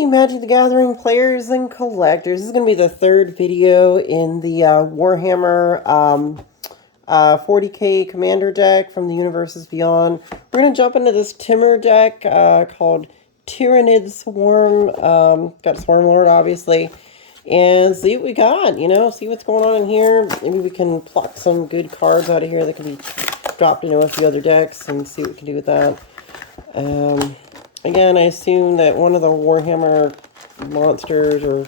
Hey, Magic the Gathering players and collectors. This is going to be the third video in the Warhammer 40k commander deck from the Universes Beyond. We're going to jump into this Timur deck called Tyranid Swarm. Got Swarm Lord, obviously. And see what we got, see what's going on in here. Maybe we can pluck some good cards out of here that can be dropped into a few other decks and see what we can do with that. Again, I assume that one of the Warhammer monsters or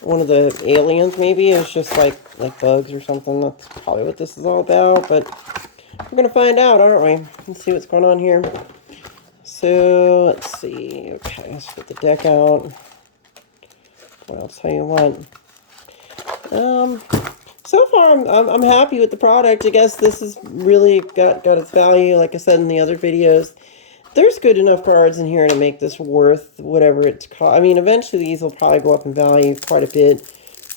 one of the aliens maybe is just like bugs or something. That's probably what this is all about, but we're going to find out, aren't we? Let's see what's going on here. So, let's see. Okay, let's get the deck out. Well, I'll tell you what. So far, I'm happy with the product. I guess this has really got its value, like I said in the other videos. There's good enough cards in here to make this worth whatever it's cost. I mean, eventually these will probably go up in value quite a bit.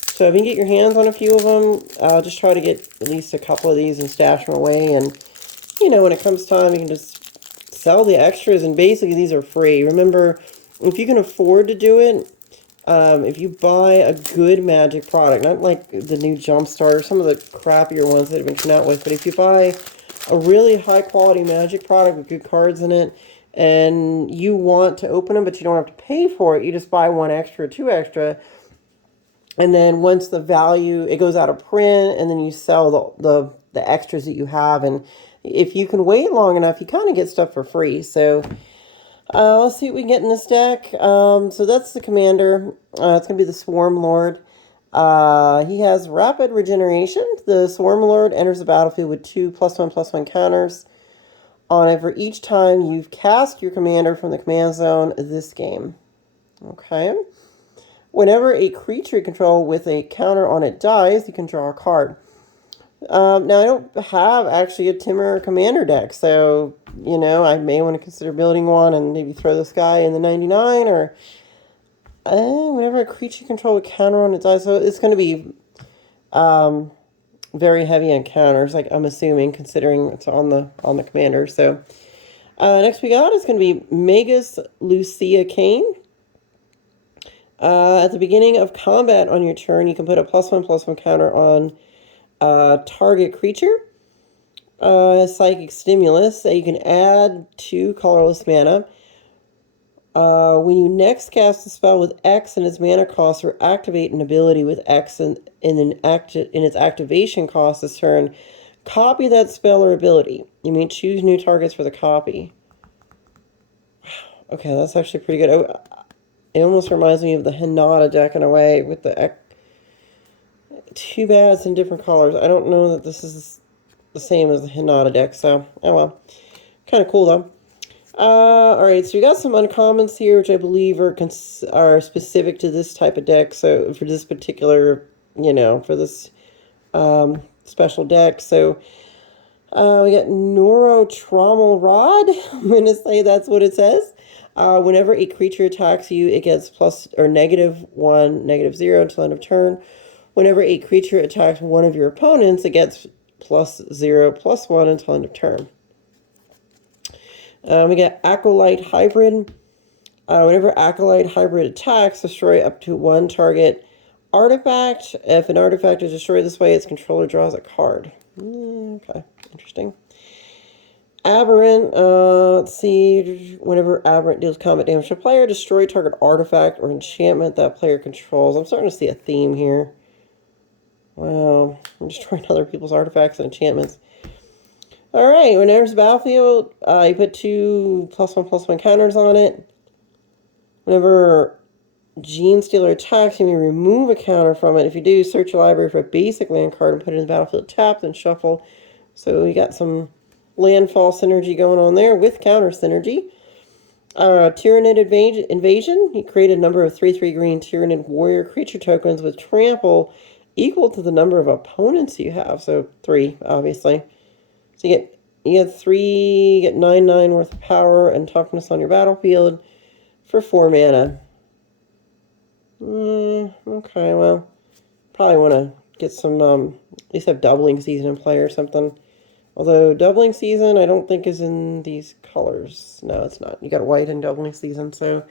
So if you can get your hands on a few of them, just try to get at least a couple of these and stash them away. And, when it comes time, you can just sell the extras. And basically, these are free. Remember, if you can afford to do it, if you buy a good Magic product, not like the new Jumpstart or some of the crappier ones that have been come out with, but if you buy a really high quality Magic product with good cards in it, and you want to open them, but you don't have to pay for it, you just buy one extra, two extra, and then once the value, it goes out of print, and then you sell the extras that you have, and if you can wait long enough, you kind of get stuff for free. So let's see what we can get in this deck. So that's the commander. It's going to be the Swarm Lord. He has rapid regeneration. The Swarm Lord enters the battlefield with 2 +1/+1 counters on it for each time you've cast your commander from the command zone this game. Okay. Whenever a creature you control with a counter on it dies, you can draw a card. Now, I don't have actually a Timur commander deck, so, I may want to consider building one and maybe throw this guy in the 99, or whenever a creature you control with counter on it dies. So it's going to be very heavy on counters, like I'm assuming, considering it's on the commander. So next we got is going to be Magus Lucia Kane. At the beginning of combat on your turn, you can put a +1/+1 counter on target creature. Psychic Stimulus that you can add 2 colorless mana. When you next cast a spell with X in its mana cost or activate an ability with X in its activation cost this turn, copy that spell or ability. You may choose new targets for the copy. Okay, that's actually pretty good. It almost reminds me of the Hinata deck in a way with the too bad it's in different colors. I don't know that this is the same as the Hinata deck, so oh well. Kind of cool though. Alright, so you got some uncommons here, which I believe are specific to this type of deck. So for this particular, for this special deck. So we got Neurotromal Rod. I'm going to say that's what it says. Whenever a creature attacks you, it gets -1, -0 until end of turn. Whenever a creature attacks one of your opponents, it gets +0, +1 until end of turn. We got Acolyte Hybrid. Whenever Acolyte Hybrid attacks, destroy up to 1 target artifact. If an artifact is destroyed this way, its controller draws a card. Okay, interesting. Aberrant, let's see. Whenever Aberrant deals combat damage to a player, destroy target artifact or enchantment that player controls. I'm starting to see a theme here. Wow, I'm destroying other people's artifacts and enchantments. Alright, when it enters the battlefield, you put 2 +1/+1 counters on it. Whenever Gene Stealer attacks, you may remove a counter from it. If you do, search your library for a basic land card and put it in the battlefield tapped and shuffle. So we got some landfall synergy going on there with counter synergy. Tyranid Invasion. You create a number of 3/3 green Tyranid warrior creature tokens with trample equal to the number of opponents you have. So 3, obviously. So you get 3, you get 9/9 worth of power and toughness on your battlefield for 4 mana. Okay, well, probably want to get some, at least have Doubling Season in play or something. Although Doubling Season, I don't think is in these colors. No, it's not. You got white and Doubling Season, so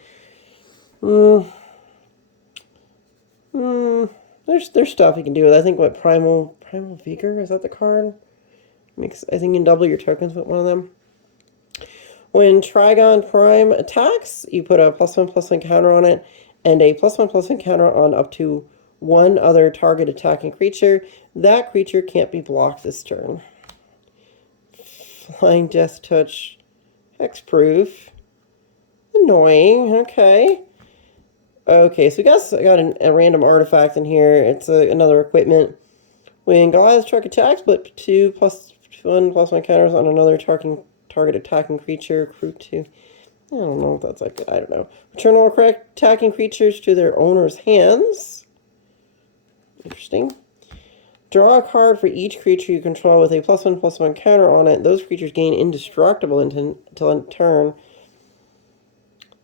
There's stuff you can do with it. I think what Primal Vigor, is that the card? I think you can double your tokens with one of them. When Trigon Prime attacks, you put a +1/+1 counter on it, and a +1/+1 counter on up to one other target attacking creature. That creature can't be blocked this turn. Flying Death Touch, hexproof. Annoying. Okay. Okay, so I got a random artifact in here. It's another equipment. When Goliath's truck attacks, put 2 +1/+1 counters on another target attacking creature. Crew 2. I don't know if that's like it. I don't know. Return all attacking creatures to their owner's hands. Interesting. Draw a card for each creature you control with a +1/+1 counter on it. Those creatures gain indestructible until end turn.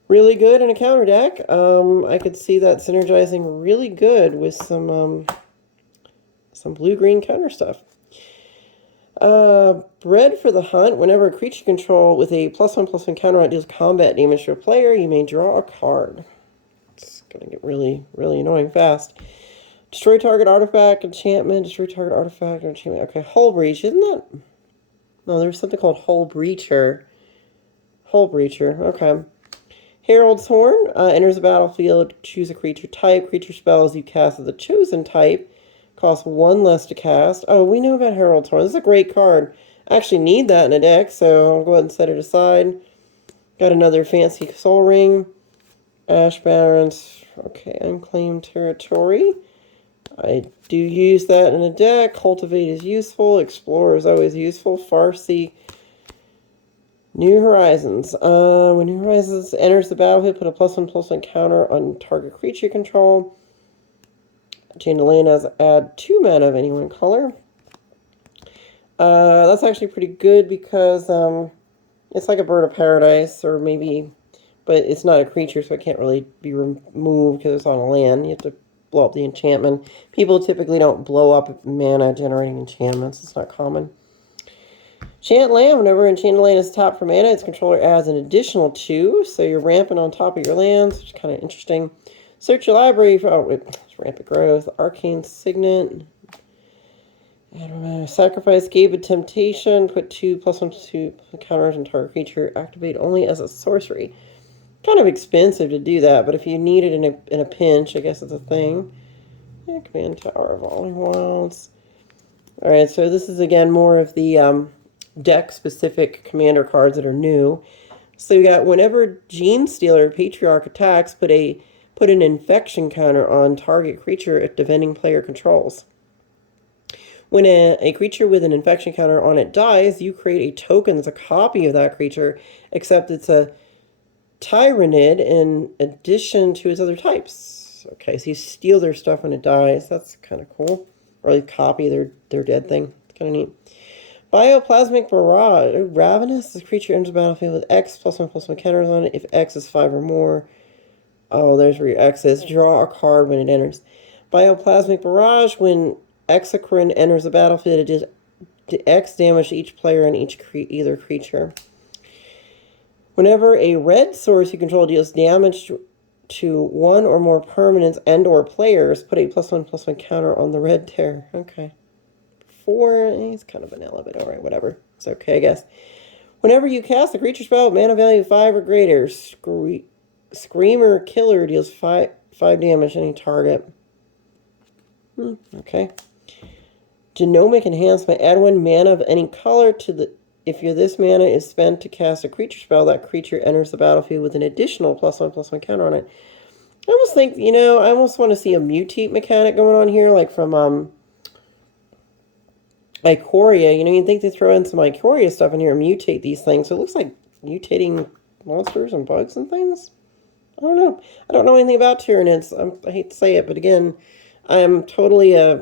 Really good in a counter deck. I could see that synergizing really good with some blue-green counter stuff. Bred for the Hunt. Whenever a creature you control with a +1/+1 counter on it deals combat damage to a player, you may draw a card. It's gonna get really, really annoying fast. Destroy target artifact, enchantment, destroy target artifact, or enchantment. Okay, Hull Breach, isn't that? No, there's something called Hull Breacher. Hull Breacher, okay. Herald's Horn, enters the battlefield, choose a creature type. Creature spells you cast of the chosen type cost 1 less to cast. Oh, we know about Herald's Horn. This is a great card. I actually need that in a deck, so I'll go ahead and set it aside. Got another fancy Soul Ring. Ash Barrens. Okay, Unclaimed Territory. I do use that in a deck. Cultivate is useful. Explore is always useful. Farseek. New Horizons. When New Horizons enters the battlefield, put a +1/+1 counter on target creature control. Chain of Land has add 2 mana of any one color. That's actually pretty good because it's like a Bird of Paradise, or maybe, but it's not a creature, so it can't really be removed because it's on a land. You have to blow up the enchantment. People typically don't blow up mana generating enchantments. It's not common. Enchant Land. Whenever Enchanted Land is tapped for mana, its controller adds an additional 2, so you're ramping on top of your lands, which is kind of interesting. Search your library for, Rampant Growth, Arcane Signet. I don't know. Sacrifice Gave of Temptation. Put 2 +1/+2 counters on target creature. Activate only as a sorcery. Kind of expensive to do that, but if you need it in a pinch, I guess it's a thing. Yeah, Command Tower of Falling Wilds. Alright, so this is again more of the deck-specific commander cards that are new. So you got whenever Gene Stealer Patriarch attacks, put an infection counter on target creature if defending player controls. When a creature with an infection counter on it dies, you create a token that's a copy of that creature, except it's a Tyranid in addition to its other types. Okay, so you steal their stuff when it dies. That's kind of cool. Or you copy their dead thing. It's kind of neat. Bioplasmic Barrage. Ravenous. This creature enters the battlefield with X +1/+1 counters on it. If X is 5 or more. Oh, there's where your X is. Draw a card when it enters. Bioplasmic Barrage. When Exocrine enters the battlefield, it does X damage to each player and either creature. Whenever a red source you control deals damage to one or more permanents and or players, put a +1/+1 counter on the red terror. Okay. 4, he's kind of vanilla, but alright, whatever. It's okay, I guess. Whenever you cast a creature spell with mana value 5 or greater, Screamer Killer deals 5 damage to any target. Okay. Genomic Enhancement. Add 1 mana of any color to the... If this mana is spent to cast a creature spell, that creature enters the battlefield with an additional +1/+1 counter on it. I almost think, I almost want to see a mutate mechanic going on here, like from Ikoria. You think they throw in some Ikoria stuff in here and mutate these things. So it looks like mutating monsters and bugs and things. I don't know. I don't know anything about Tyranids. I hate to say it, but again, I'm totally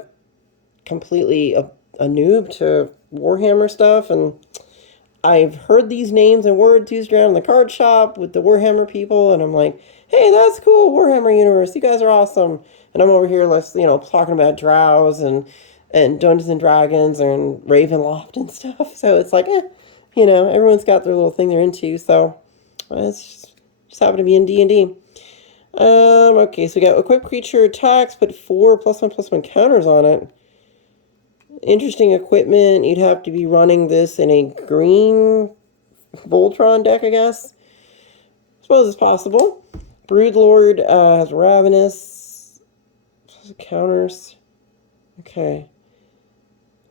completely a noob to Warhammer stuff, and I've heard these names and words used around in the card shop with the Warhammer people, and I'm like, hey, that's cool, Warhammer universe, you guys are awesome. And I'm over here, talking about Drows and Dungeons and Dragons and Ravenloft and stuff. So it's like, everyone's got their little thing they're into. So it's just happened to be in D&D. Okay, so we got equip creature attacks, put 4 +1/+1 counters on it. Interesting equipment. You'd have to be running this in a green Voltron deck, I guess. I suppose it's possible. Broodlord has Ravenous. Counters. Okay.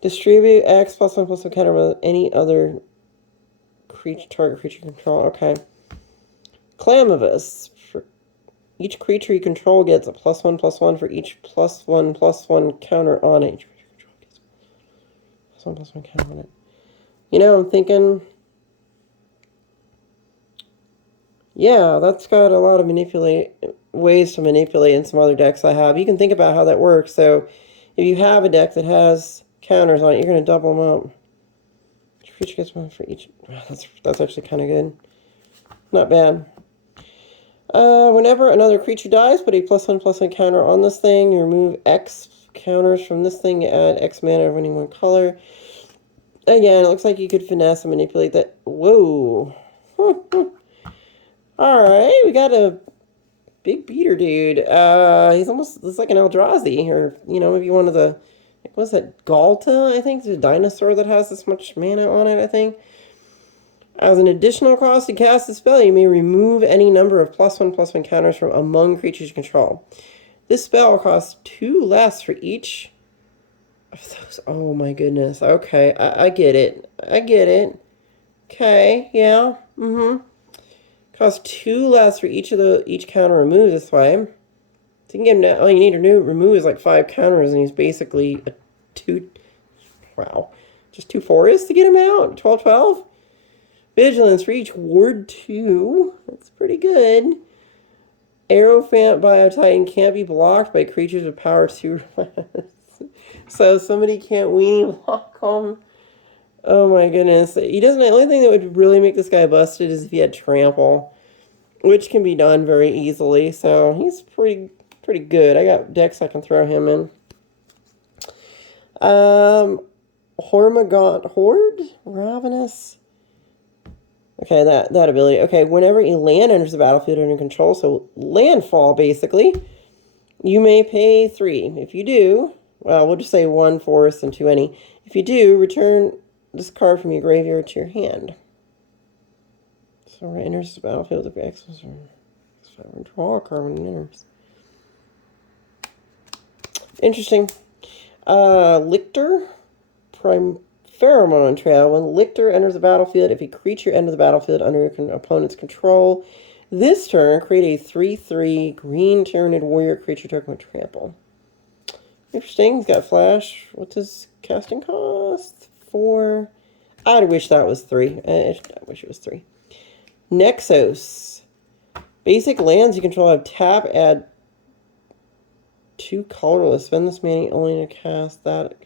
Distribute X +1/+1 counter with any other target creature control. Okay. Clamavus. For each creature you control gets a +1/+1 for each +1/+1 counter on it. +1/+1 counter on it. You know, I'm thinking, yeah, that's got a lot of ways to manipulate in some other decks I have. You can think about how that works. So if you have a deck that has counters on it, you're going to double them up. Each creature gets one for each. That's actually kind of good. Not bad. Whenever another creature dies, put a +1/+1 counter on this thing. You remove X counters from this thing. You add X mana of any one color. Again, it looks like you could finesse and manipulate that. Whoa. Alright, we got a big beater dude. He's looks like an Eldrazi, or, you know, maybe one of the, what's that, Galta, I think? It's a dinosaur that has this much mana on it, I think. As an additional cost to cast a spell, you may remove any number of +1/+1 counters from among creatures you control. This spell costs 2 less for each of those. Oh my goodness. Okay, I get it. I get it. Okay, yeah. Costs 2 less for each counter removed this way. So you can get him now. All you need to remove is like 5 counters, and he's basically a 2. Wow. Just 2 forests to get him out. 12/12. Vigilance for each ward 2. That's pretty good. Aerophant Biotitan can't be blocked by creatures with power 2 or less. So somebody can't weenie block him. Oh my goodness. He doesn't. The only thing that would really make this guy busted is if he had trample, which can be done very easily. So he's pretty good. I got decks I can throw him in. Hormagaunt Horde? Ravenous? Okay, that ability. Okay, whenever a land enters the battlefield under control, so landfall, basically, you may pay 3. If you do, well, we'll just say 1 forest and 2 any. If you do, return this card from your graveyard to your hand. So when it enters the battlefield, if X or draw a card when it enters. Interesting. Lictor, Pheromone Trail. When Lictor enters the battlefield, if a creature enters the battlefield under your opponent's control, this turn, create a 3/3 green Tyranid warrior creature token with trample. Interesting. He's got flash. What's his casting cost? 4. I wish that was 3. I wish it was 3. Nexos. Basic lands you control have tap, add 2 colorless. Spend this mana only to cast that.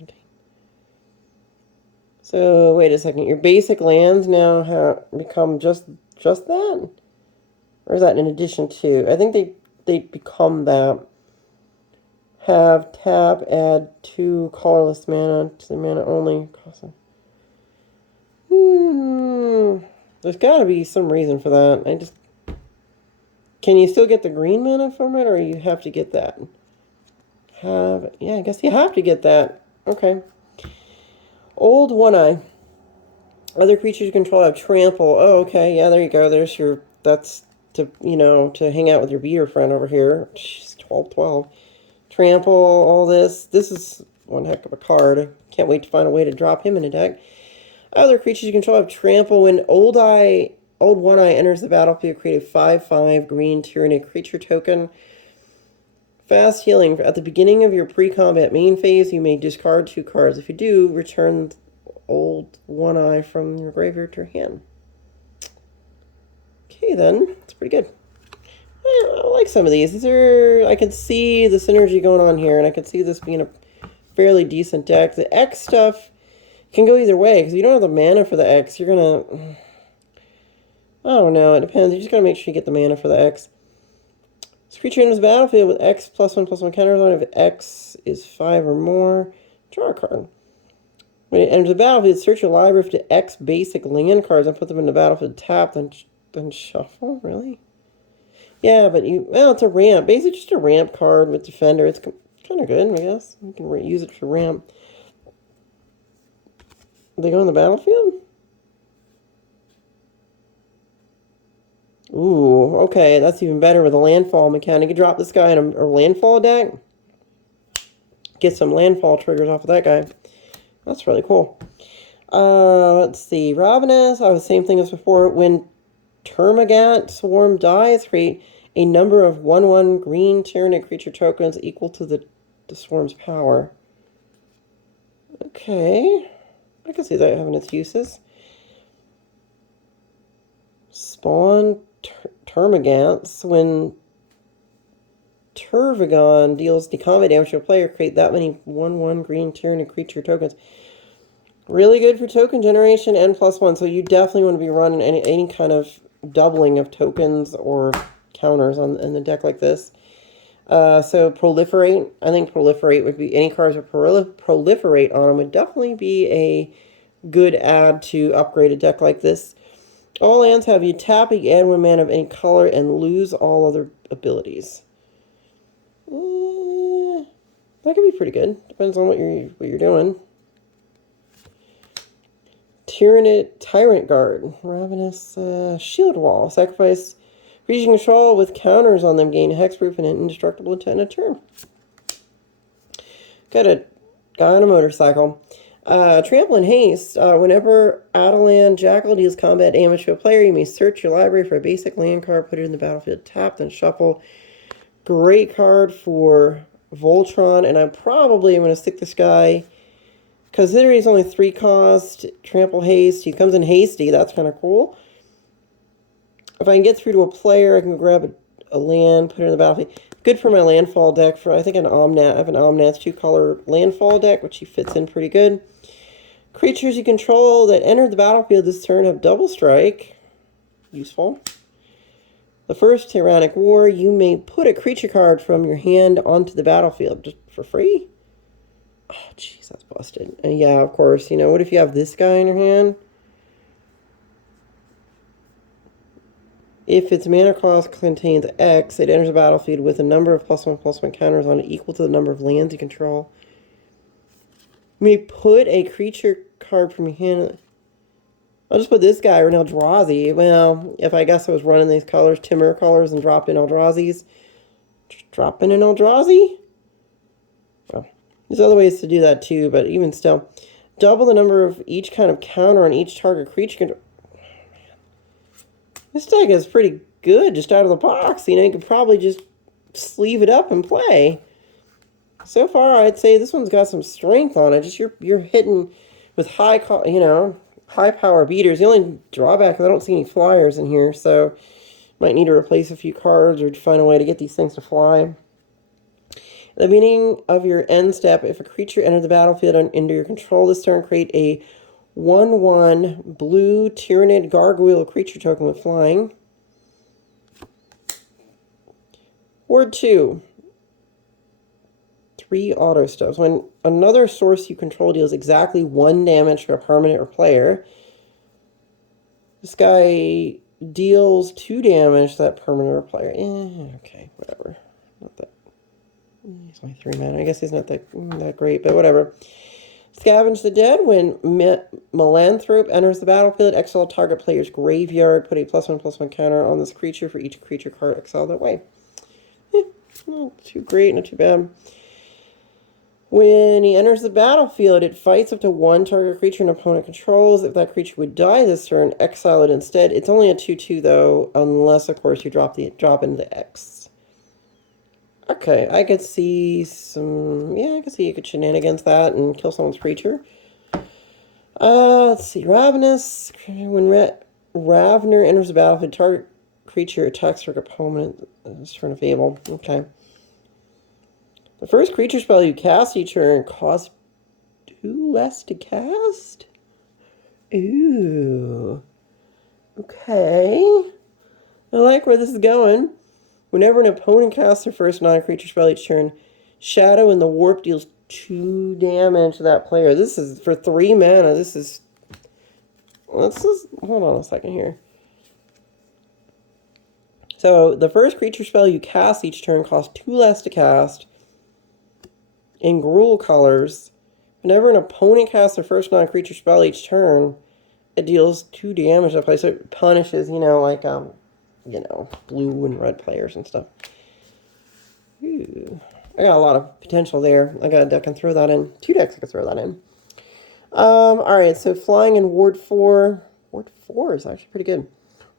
So, wait a second. Your basic lands now have become just that? Or is that in addition to? I think they become that. Have tap, add 2 colorless mana to the mana only. There's got to be some reason for that. Can you still get the green mana from it, or you have to get that? Yeah, I guess you have to get that. Okay. Old One-Eye. Other creatures you control have trample. Oh, okay. Yeah, there you go. There's your, that's to, to hang out with your beater friend over here. Jeez, 12/12. Trample, all this. This is one heck of a card. I can't wait to find a way to drop him in a deck. Other creatures you control have trample. When Old One-Eye enters the battlefield, create a 5/5 green Tyranid creature token. Fast healing. At the beginning of your pre-combat main phase, you may discard 2 cards. If you do, return Old One-Eye from your graveyard to your hand. Okay, then. That's pretty good. I like some of these. I can see the synergy going on here, and I can see this being a fairly decent deck. The X stuff can go either way, because if you don't have the mana for the X, you're going to... I don't know. It depends. You just got to make sure you get the mana for the X. This creature enters the battlefield with X +1/+1 counters on it. If X is 5 or more, draw a card. When it enters the battlefield, search your library for the X basic land cards and put them in the battlefield tapped, then shuffle? Really? Yeah, but well, it's a ramp. Basically just a ramp card with Defender. It's kind of good, I guess. You can use it for ramp. They go on the battlefield? Ooh, okay, that's even better with a landfall mechanic. You drop this guy in a landfall deck. Get some landfall triggers off of that guy. That's really cool. Let's see. Ravenous. Oh, the same thing as before. When Termagant Swarm dies, create a number of 1/1 green Tyranid creature tokens equal to the swarm's power. Okay. I can see that having its uses. Spawn Termagants. When Turvagon deals the combat damage to a player, create that many 1/1 green Tyranid creature tokens. Really good for token generation and +1, so you definitely want to be running any kind of doubling of tokens or counters in the deck like this. So proliferate. I think proliferate would be, any cards with proliferate on them would definitely be a good add to upgrade a deck like this. All lands have you tap, you add 1 mana of any color and lose all other abilities. That could be pretty good. Depends on what you're doing. Tyrant Guard. Ravenous Shield Wall. Sacrifice creature control with counters on them. Gain hexproof and an indestructible until end of turn. Got a guy on a motorcycle. Trample and Haste. Whenever Adelan Jackal deals combat damage to a player, you may search your library for a basic land card, put it in the battlefield, tap, then shuffle. Great card for Voltron, and I'm probably going to stick this guy, considering he's only 3 cost, Trample Haste. He comes in hasty, that's kind of cool. If I can get through to a player, I can grab a land, put it in the battlefield. Good for my landfall deck. For I think an Omnat. I have an Omnat's 2-color landfall deck, which he fits in pretty good. Creatures you control that enter the battlefield this turn have double strike. Useful. The first Tyrannic War, you may put a creature card from your hand onto the battlefield just for free. Oh, jeez, that's busted. And yeah, of course, you know, what if you have this guy in your hand? If its mana cost contains X, it enters the battlefield with a number of +1/+1 counters on it equal to the number of lands you control. You may put a creature card from your hand. I'll just put this guy or an Eldrazi. Well, if I guess I was running these colors, Timur colors, and drop in Eldrazi's. Just drop in an Eldrazi? Well, there's other ways to do that too, but even still. Double the number of each kind of counter on each target creature. This deck is pretty good just out of the box. You know, you could probably just sleeve it up and play. So far, I'd say this one's got some strength on it. Just you're hitting with high power beaters. The only drawback is I don't see any flyers in here, so might need to replace a few cards or find a way to get these things to fly. At the beginning of your end step, if a creature enters the battlefield under your control this turn, create a 1/1 blue Tyranid Gargoyle creature token with flying. Word 2. 3 auto stuffs. When another source you control deals exactly 1 damage to a permanent or player, this guy deals 2 damage to that permanent or player. Okay, whatever. Not that. He's only 3 mana. I guess he's not that great, but whatever. Scavenge the Dead. When Melanthrope enters the battlefield, exile target player's graveyard. Put a +1/+1 counter on this creature for each creature card exiled that way. Not too great, not too bad. When he enters the battlefield, it fights up to 1 target creature an opponent controls. If that creature would die this turn, exile it instead. It's only a 2/2 though, unless of course you drop into the X. Okay, I could see some. Yeah, I could see you could shenanigans that and kill someone's creature. Let's see. Ravenous. When Ravner enters the battlefield, target creature attacks your opponent. This turn of Fable. Okay. The first creature spell you cast each turn costs 2 less to cast? Ooh. Okay. I like where this is going. Whenever an opponent casts their first non-creature spell each turn, Shadow in the Warp deals 2 damage to that player. This is for 3 mana. This is... Hold on a second here. So the first creature spell you cast each turn costs 2 less to cast in Gruul colors. Whenever an opponent casts their first non-creature spell each turn, it deals 2 damage to play. So it punishes, like, blue and red players and stuff. Ooh. I got a lot of potential there. I got a deck I can throw that in. 2 decks I can throw that in. Alright, so flying in Ward 4. Ward 4 is actually pretty good.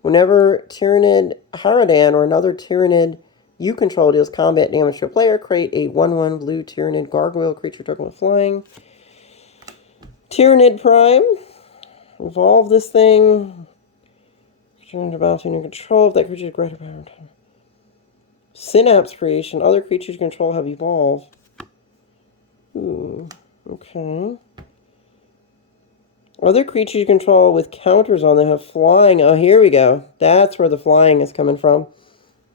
Whenever Tyranid Haradan or another Tyranid you control deals combat damage to a player, create a 1/1 blue Tyranid gargoyle creature token with flying. Tyranid Prime. Evolve this thing. Return to battle to your control if that creature is greater power. Synapse creation. Other creatures you control have evolved. Ooh, okay. Other creatures you control with counters on them have flying. Oh, here we go. That's where the flying is coming from.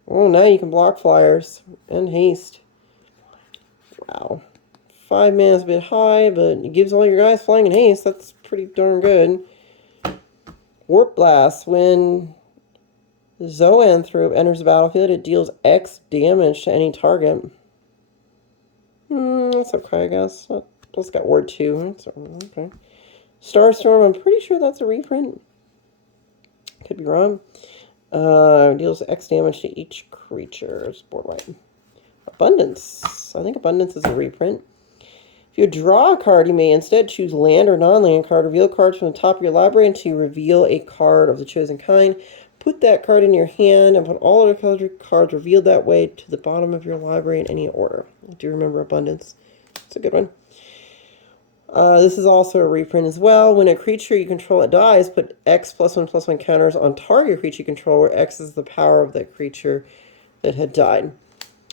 Oh, now you can block flyers and haste. Wow. 5 mana is a bit high, but it gives all your guys flying and haste. That's pretty darn good. Warp Blast. When Zoanthrope enters the battlefield, it deals X damage to any target. That's okay, I guess. It's got Ward 2. So, okay. Starstorm, I'm pretty sure that's a reprint. Could be wrong. Deals X damage to each creature. It's board white. Abundance. I think Abundance is a reprint. If you draw a card, you may instead choose land or non-land card. Reveal cards from the top of your library until you reveal a card of the chosen kind. Put that card in your hand and put all other cards revealed that way to the bottom of your library in any order. I do remember Abundance. It's a good one. This is also a reprint as well. When a creature you control dies, put X +1/+1 counters on target creature you control, where X is the power of that creature that had died.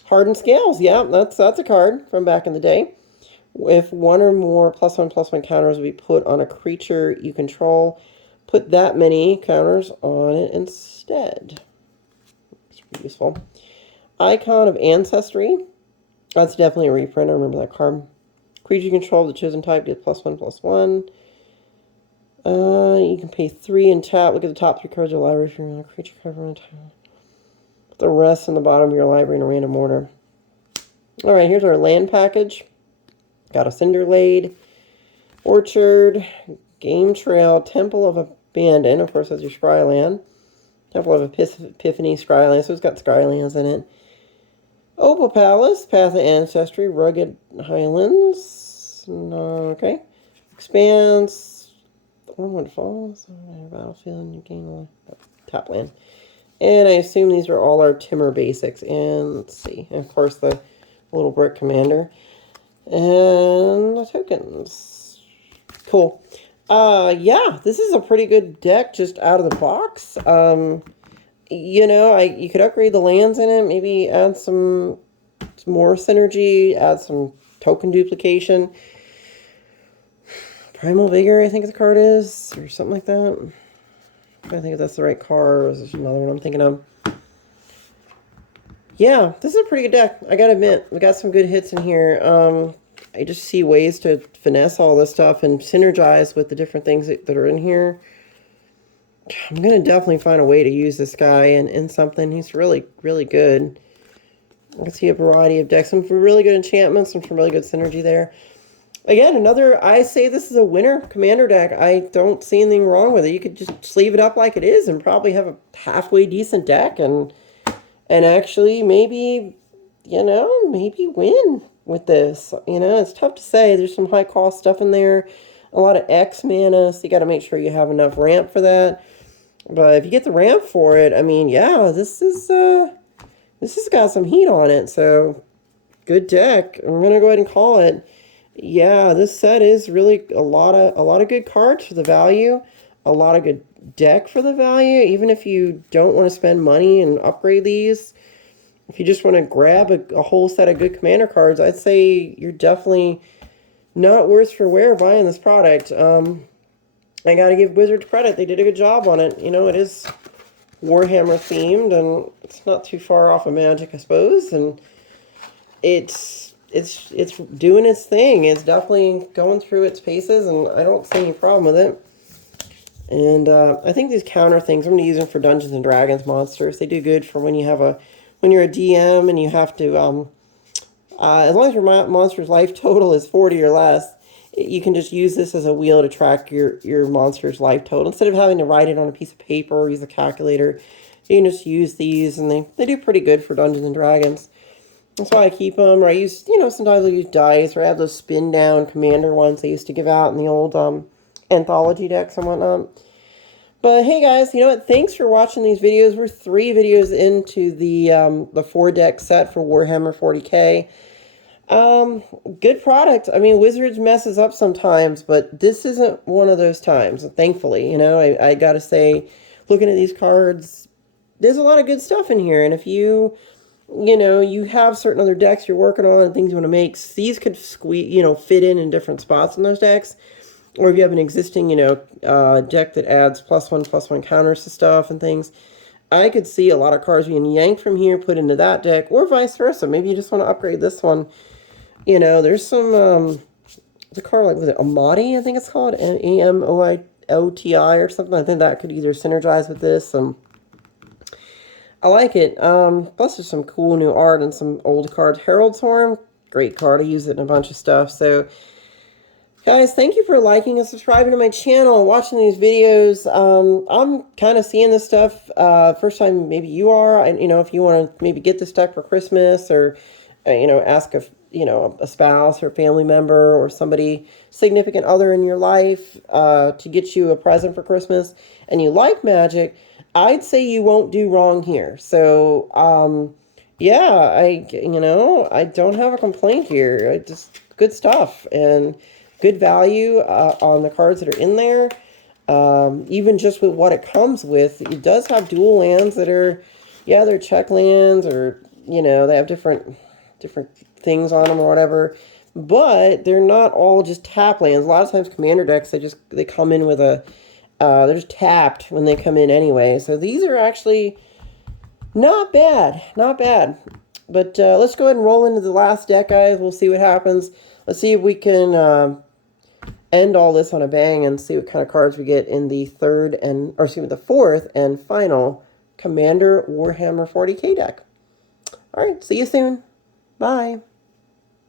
Hardened Scales, yeah, that's a card from back in the day. If 1 or more +1/+1 counters will be put on a creature you control, put that many counters on it instead. It's pretty useful. Icon of Ancestry. That's definitely a reprint. I remember that card. Creature you control of the chosen type get +1/+1. You can pay 3 and tap. Look at the top 3 cards of your library if you're in a creature card from a time. Put the rest in the bottom of your library in a random order. Alright, here's our land package. Got a Cinderlade, Orchard, Game Trail, Temple of Abandon. Of course, that's your Scryland. Temple of Epiphany, Scryland. So it's got Scrylands in it. Opal Palace, Path of Ancestry, Rugged Highlands. No, okay. Expanse. Thornwood Falls. Battlefield. You gain tap land. And I assume these are all our Timur basics. And let's see. And of course, the little brick commander. And the tokens. Cool. Yeah, this is a pretty good deck just out of the box. You could upgrade the lands in it, maybe add some more synergy, add some token duplication. Primal Vigor, I think the card is, or something like that. I think if that's the right card, or is this another one I'm thinking of? Yeah, this is a pretty good deck. I gotta admit, we got some good hits in here. I just see ways to finesse all this stuff and synergize with the different things that are in here. I'm going to definitely find a way to use this guy in something. He's really, really good. I can see a variety of decks. Some really good enchantments, some really good synergy there. Again, I say this is a winner commander deck. I don't see anything wrong with it. You could just sleeve it up like it is and probably have a halfway decent deck and actually maybe win with this. It's tough to say. There's some high cost stuff in there. A lot of X mana, so you got to make sure you have enough ramp for that. But if you get the ramp for it, I mean, yeah, this has got some heat on it. So good deck. I'm gonna go ahead and call it. Yeah, this set is really a lot of good cards for the value, a lot of good deck for the value. Even if you don't want to spend money and upgrade these, if you just want to grab a whole set of good commander cards, I'd say you're definitely not worse for wear buying this product. I gotta give Wizards credit. They did a good job on it. It is Warhammer themed, and it's not too far off of Magic, I suppose. And it's doing its thing. It's definitely going through its paces, and I don't see any problem with it. And I think these counter things, I'm going to use them for Dungeons and Dragons monsters. They do good for when you have when you're a DM and you have to, as long as your monster's life total is 40 or less, you can just use this as a wheel to track your monster's life total. Instead of having to write it on a piece of paper or use a calculator, you can just use these, and they do pretty good for Dungeons and Dragons. That's why I keep them. Or I use, sometimes I use dice, or I have those spin down commander ones I used to give out in the old anthology decks and whatnot. But hey guys, you know what? Thanks for watching these videos. We're 3 videos into the 4-deck set for Warhammer 40k. Good product. I mean, Wizards messes up sometimes, but this isn't one of those times, thankfully. I gotta say, looking at these cards, there's a lot of good stuff in here. And if you have certain other decks you're working on and things you want to make, these could fit in different spots in those decks. Or if you have an existing, deck that adds +1/+1 counters to stuff and things, I could see a lot of cards being yanked from here, put into that deck, or vice versa. Maybe you just want to upgrade this one. There's some, the card, like, was it Amati, I think it's called? Amoioti or something. I think that could either synergize with this. I like it. Plus there's some cool new art and some old cards. Herald's Horn, great card. I use it in a bunch of stuff. So, guys, thank you for liking and subscribing to my channel, watching these videos. I'm kind of seeing this stuff first time maybe you are. And, if you want to maybe get this deck for Christmas, or, ask a spouse or family member or somebody, significant other in your life, to get you a present for Christmas, and you like Magic, I'd say you won't do wrong here. So, yeah, I don't have a complaint here. Just good stuff and good value on the cards that are in there. Even just with what it comes with, it does have dual lands that are, they're check lands, or, they have different things on them or whatever. But they're not all just tap lands. A lot of times commander decks, they come in with they're just tapped when they come in anyway. So these are actually not bad. Not bad. But let's go ahead and roll into the last deck, guys. We'll see what happens. Let's see if we can end all this on a bang and see what kind of cards we get in the the 4th and final Commander Warhammer 40k deck. All right, see you soon. Bye.